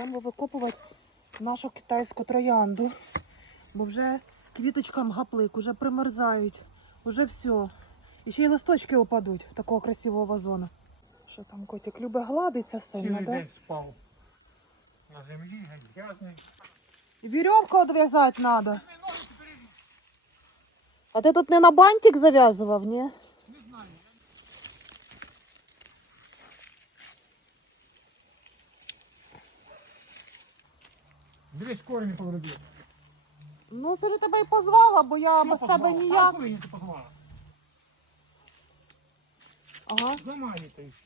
Йдемо викопувати нашу китайську троянду. Бо вже квіточкам гаплик, уже примерзають, уже все. І ще й листочки опадуть такого красивого вазона. Що там котик любить гладиться сильно, Цілий день спав. На землі, грязний. І вірьовку одв'язати треба. А ти тут не на бантик зав'язував, ні? Дивись, корені повредив. Ну, це ж тебе й позвала, бо я без тебе ніяк. Коли ти позвала? Ага. Замані та й все.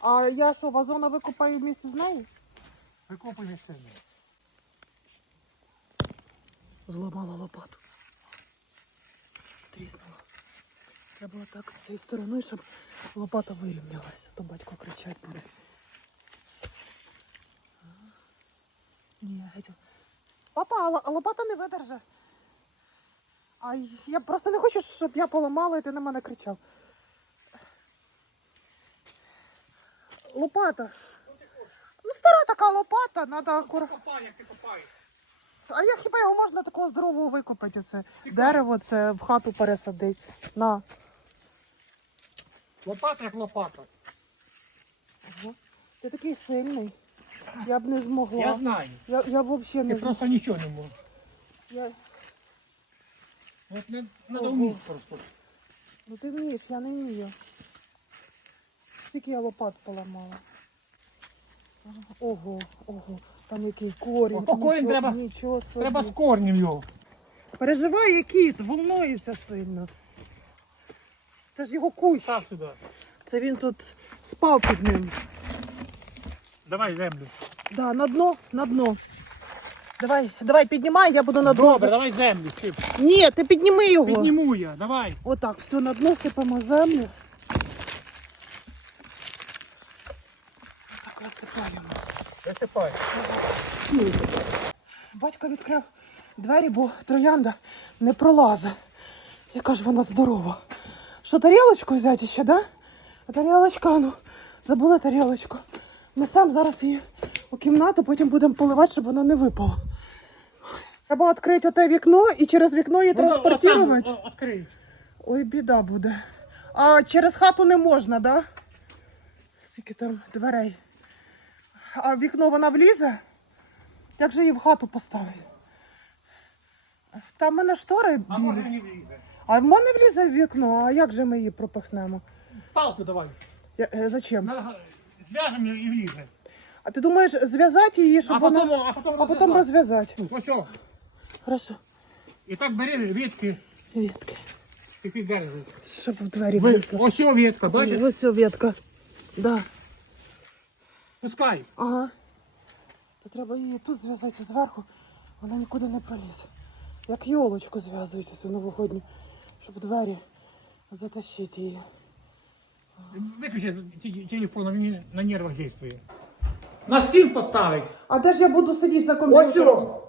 А я що, вазона викопаю вместе з нею? Викопай не сильно. Зламала лопату. Тріснула. Треба було так цією стороною, щоб лопата вирівнялася, то батько кричать буде. Ні, геть. Папа, а л- лопата не видерже. А я просто не хочу, щоб я поламала і ти на мене кричав. Лопата. Ну, стара така лопата, треба акуратно. Копай, як ти копаєш. А як хіба його можна такого здорового викопати? Це дерево, це в хату пересадити. На. Лопата як лопата. Ти такий сильний. Я б не змогла. Я знаю. Я, я взагалі Ти не змогла. просто нічого не можеш. Я... От не треба вміти просто. Ну ти вмієш, я не вмію. Скільки я лопат поламала. Ого, ого, там який корінь. Ото корінь нічого- треба- Нічого собі. Треба з корнем його. Переживає кіт, волнується сильно. Це ж його кущ. Став сюди. Це він тут спав під ним. Давай землю. Да, на дно, на дно. Давай, давай, піднімай, я буду на дно. Добре, давай землю. Сип. Ні, ти підніми його. Підніму я, давай. Отак, все на дно сипемо землю. Так розсипаємо. Висипай. Батько відкрив двері, бо троянда не пролазить. Яка ж вона здорова. Що, тарілочку взяти ще, да? А тарілочка, ну, забула тарілочку. Несемо зараз її у кімнату, потім будемо поливати, щоб вона не випала. Треба відкрити оте вікно і через вікно її транспортувати. Відкрий. Ой, біда буде. А через хату не можна, да? Скільки там дверей. А в вікно вона влізе? Як же її в хату поставити? Там в мене штори А може не влізе. А в мене влізе в вікно, а як же ми її пропихнемо? Палку давай. Я, е, зачем? Зв'яжемо і влізе. А ти думаєш зв'язати її, щоб А вона. потім, а потім, А потім розв'язати. Ось о. Хорошо. І так бери ветки Ветки. і піддержуй. Щоб в двері Ви- влізла. Ось о ветка, бачиш? Ось о ветка. Да. Пускай. Ага. То треба її тут зв'язати зверху, вона нікуди не пролізе. Як йолочку зв'язують цю новогодню, щоб двері затащити її. Виключи ті- телефон, він на нервах дійствує. На стіл поставить. А де ж я буду сидіти за Ось комп'ютером? о.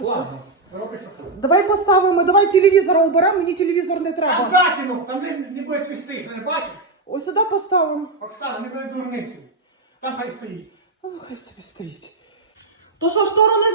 Ладно. Роби, що хочеш. Давай поставимо, давай телевізор уберемо, мені телевізор не треба. Обязательно, там не, не буде цвісти, ти не бачиш? Ось сюди поставимо. Оксана, не буде дурниці. Там хай стоїть. А ну хай собі стоїть. То що, штору не